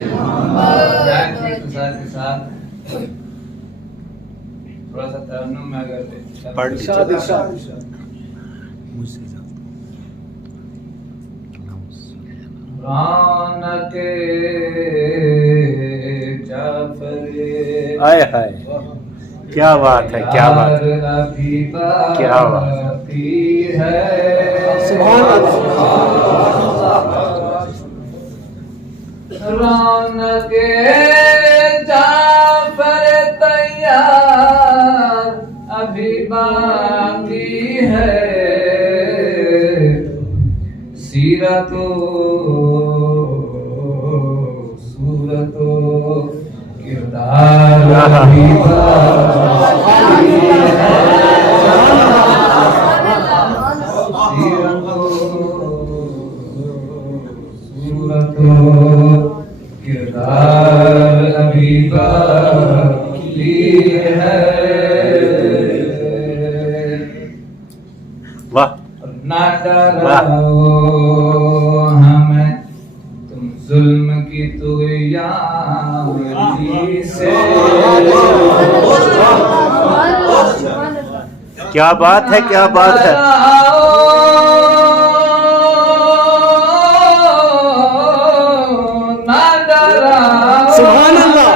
ध्यान के साथ थोड़ा सा तरन्नुम में अगर रौनक जाफर आय हाय, क्या बात है, क्या बात है, क्या बात है। रौनक जाफर तैयार अभी बाकी है। सीरतो सूरतो किरदार अभी बाकी है। सीरतो सूरतो किरदार अभी बाकी है। वाह, ना डराओ हमें तुम जुल्म की तुग़यानी से। क्या बात है, क्या बात है। ना डराओ सुभान अल्लाह,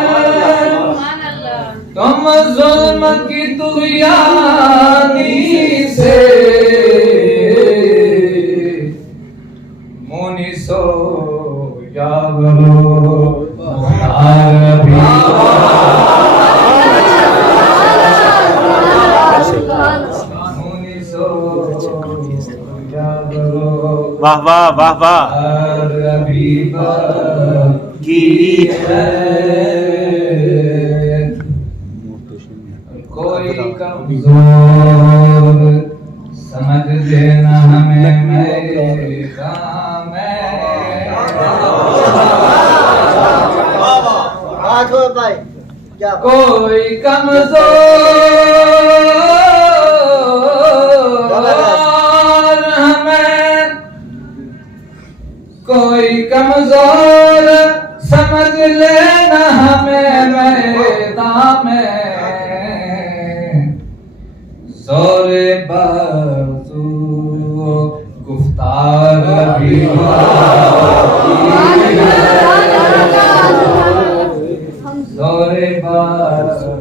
तुम जुल्म की तुग़यानी से। मुनिसो यावरो मुनार भी मुनिसो यावरो वाह वाह वाह वाह अभी की है। कोई कमजोर समझ देना हमें मेरे काम में। कोई कमजोर हमें कोई कमजोर समझ लेना हमें मैदान में। जोरे बाजू गुफ्तार भी जोरे बाजू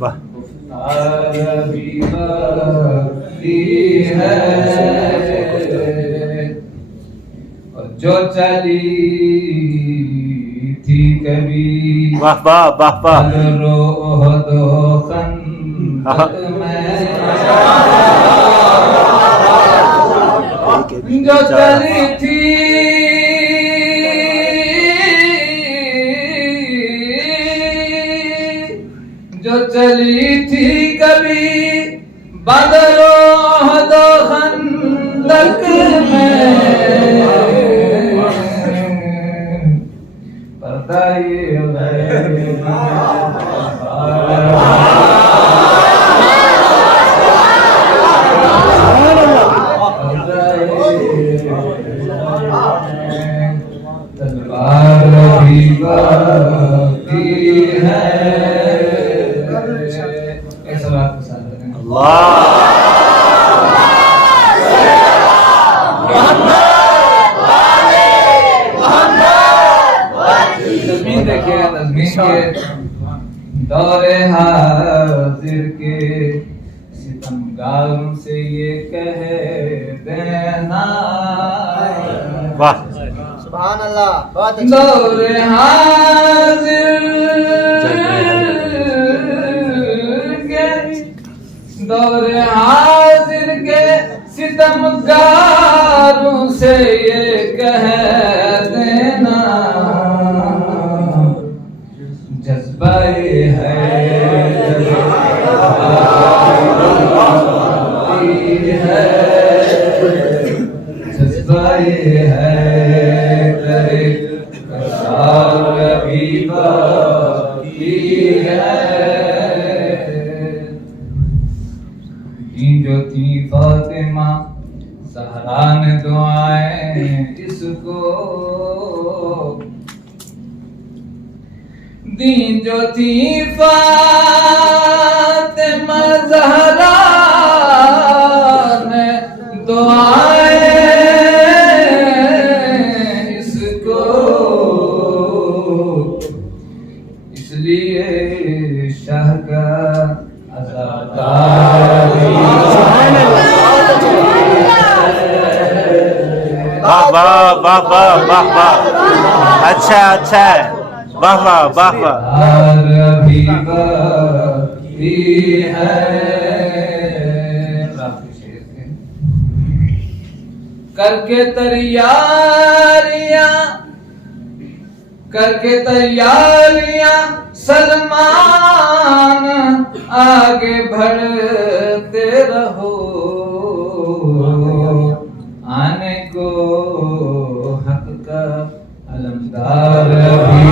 वाह, गुफ्तार भी बाकी है। और जो चली थी कभी वाह वाह वाह वाह, रो दो खंदक में। जो चली थी जो चली थी कभी बदरो दो खंदक में। पर्दा ये तलवार भी बाकी है। ऐसा बात पसंद है। तज़मीन देखिएगा, तज़मीन के दौरे हाजिर के सितमगारों से ये कह देना। वाह, सुभान अल्लाह, बहुत अच्छा। दौरे हाजिर के दौरे हाजिर के सितमगारों से ये कह देना। जज्बा ये है जज्बा ये है तेरे कसार भी बाकी है। जो थी फातिमा ज़हरा ने दुआएं इसको दी जो थी फातिमा ज़हरा ने दुआएं इसको, इसलिए शाह का अज़ादार वाह वाह वाह वाह वाह वाह, अच्छा अच्छा है, वाह वाह वाह वाह। अभी बाकी है। करके तैयारियां सलमान आगे बढ़ते रहो, आने को हक का अलमदार भी